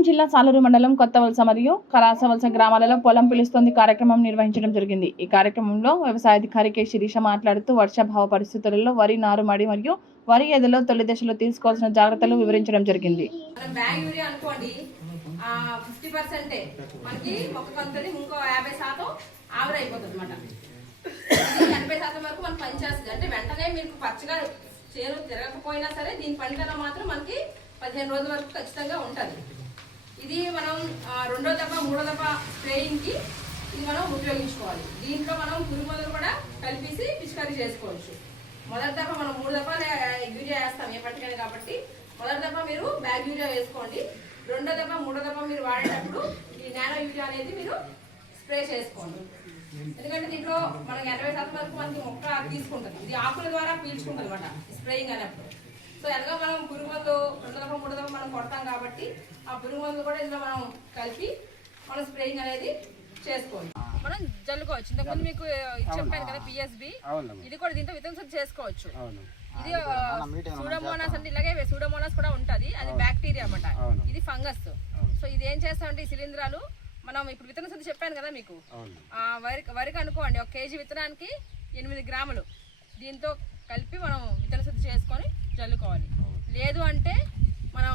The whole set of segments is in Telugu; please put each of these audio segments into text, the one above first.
ఖమ్మం జిల్లా సాలూరు మండలం కొత్తవలస మరియు కరాసవలస గ్రామాలలో పొలం పిలుస్తోంది కార్యక్రమం నిర్వహించడం జరిగింది. ఈ కార్యక్రమంలో వ్యవసాయాధికారి కె శిరీష మాట్లాడుతూ వర్షాభావ పరిస్థితులలో వరి నారుమడి మరియు వరి ఎదలో తొలి దశలో తీసుకోవాల్సిన జాగ్రత్తలు వివరించడం జరిగింది. చేను తిరగకపోయినా సరే దీని పనితనం మాత్రం మనకి 15 రోజుల వరకు ఖచ్చితంగా ఉంటుంది. ఇది మనం రెండో దఫా మూడో దఫా స్ప్రేయింగ్కి ఇది మనం ఉపయోగించుకోవాలి. దీంట్లో మనం పురుగు మందులు కూడా కలిపేసి పిచికారీ చేసుకోవచ్చు. మొదటి దఫా మనం 3 దఫాలు యూరియా వేస్తాం ఏ పట్టుకని కాబట్టి మొదటి దఫా మీరు బ్యాగ్ యూరియా వేసుకోండి. రెండో దఫా మూడో దఫా మీరు వాడేటప్పుడు ఈ నానో యూరియా అనేది మీరు స్ప్రే చేసుకోండి. ఎందుకంటే దీంట్లో మనకి 80% వరకు మనకి మొక్క తీసుకుంటుంది. ఇది ఆకుల ద్వారా పీల్చుకుంటుంది అనమాట స్ప్రేయింగ్ అనేప్పుడు. సో ఎలాగో మనం పురుగు మందు రెండో దఫా మూడో దఫా మనం కొడతాం కాబట్టి ఆ పురుగు మందు కూడా ఇందులో మనం కలిపి మనం స్ప్రేయింగ్ అనేది చేసుకోవాలి. మనం జల్లుకోవచ్చు. ఇంతకుముందు మీకు చెప్పాను కదా పిఎస్బి, ఇది కూడా దీంతో విత్తన శుద్ధి చేసుకోవచ్చు. ఇది సూడోమోనాస్ అంటే ఇలాగే సూడోమోనాస్ కూడా ఉంటుంది, అది బ్యాక్టీరియా అన్నమాట. ఇది ఫంగస్. సో ఇది ఏం చేస్తామంటే ఈ శిలీంధ్రాలు మనం ఇప్పుడు విత్తన శుద్ధి చెప్పాను కదా మీకు, వరికి అనుకోండి 1 కేజీ విత్తనానికి 8 గ్రాములు దీంతో కలిపి మనం విత్తన శుద్ధి చేసుకొని జల్లుకోవాలి. లేదు అంటే మనం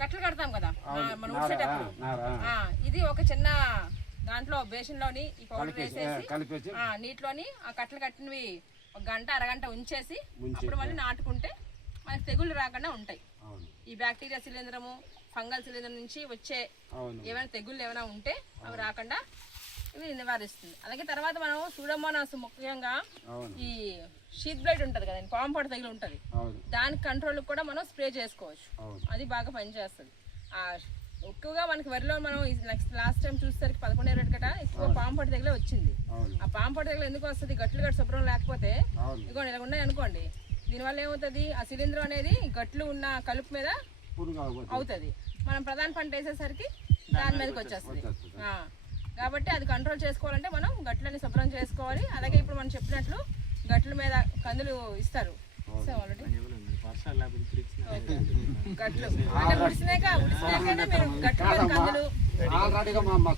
కట్టలు కడతాం కదా మనం ఉడిసేటప్పుడు, ఇది ఒక చిన్న దాంట్లో బేసిన్లోని ఈ పౌడర్ వేసేసి నీటిలోని ఆ కట్టలు కట్టినవి 1 గంట అరగంట ఉంచేసి అప్పుడు మళ్ళీ నాటుకుంటే మనకి తెగుళ్ళు రాకుండా ఉంటాయి. ఈ బ్యాక్టీరియా శిలీంధ్రము ఫంగల్ శిలీంధ్రం నుంచి వచ్చే ఏమైనా తెగుళ్ళు ఏమైనా ఉంటే అవి రాకుండా ఇవి నివారిస్తుంది. అలాగే తర్వాత మనం సూడోమోనాస్ ముఖ్యంగా ఈ షీత్ బ్లైట్ ఉంటుంది కదండి, పాము పొడ తెగులు ఉంటుంది, దాని కంట్రోల్ కూడా మనం స్ప్రే చేసుకోవచ్చు. అది బాగా పనిచేస్తుంది. ఎక్కువగా మనకి వరిలో మనం లాస్ట్ టైం చూసేసరికి 11 రేటు గట ఎక్కువ పాము పొడ తెగులే వచ్చింది. ఆ పాము పొడ తెగులు ఎందుకు వస్తుంది? గట్లు గట్టు శుభ్రం లేకపోతే ఇదిగోండి ఇలా ఉన్నాయి అనుకోండి, దీనివల్ల ఏమవుతుంది ఆ శిలీంధ్రం అనేది గట్లు ఉన్న కలుపు మీద అవుతుంది. మనం ప్రధాన పంట వేసేసరికి దాని మీదకి వచ్చేస్తుంది. కాబట్టి అది కంట్రోల్ చేసుకోవాలంటే మనం గట్లని శుభ్రం చేసుకోవాలి. అలాగే ఇప్పుడు మనం చెప్పినట్లు గట్ల మీద కందులు ఇస్తారు ఆల్రెడీ గట్లు అంటే ఉడిసినాక మీరు గట్ల మీద కందులు